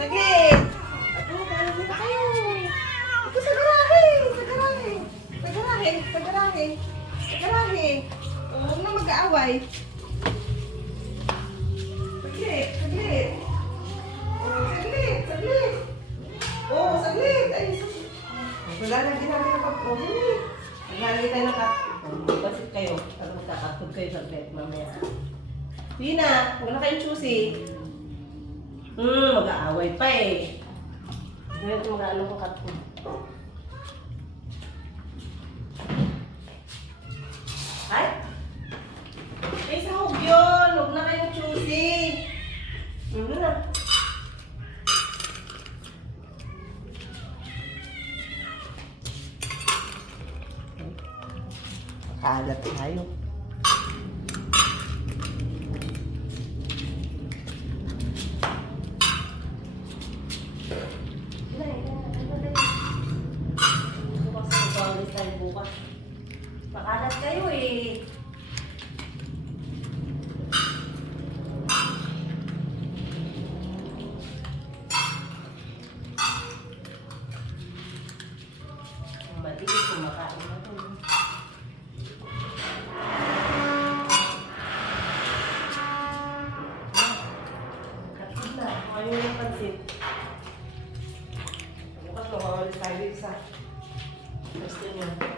Saglit! Ako, paano na kayo? Ito sa garahe! Sa garahe! Sa garahe! Sa garahe! Sa garahe! Huwag na mag-aaway. Saglit! Saglit! Oh, saglit! Saglit! Oh, saglit! Ay, sus! Wala na ginagawa pa po. Saglit! Maglalagay tayo ng basit kayo. Para magkakatog kayo saglit mamaya. Hindi na. Huwag na kayong choosy. Mag-aaway pa eh. Ngayon kung mag-ano ko katog. Ay? Ay, sahog yun. Huwag na kayong choosy. Ano na? Kalat tayo. Bukas. Makalat kayo eh. Matigas kumakain na ito. Katid na. Ayaw yung pansin. Bukas makawalis tayo isa. Gusto niyo.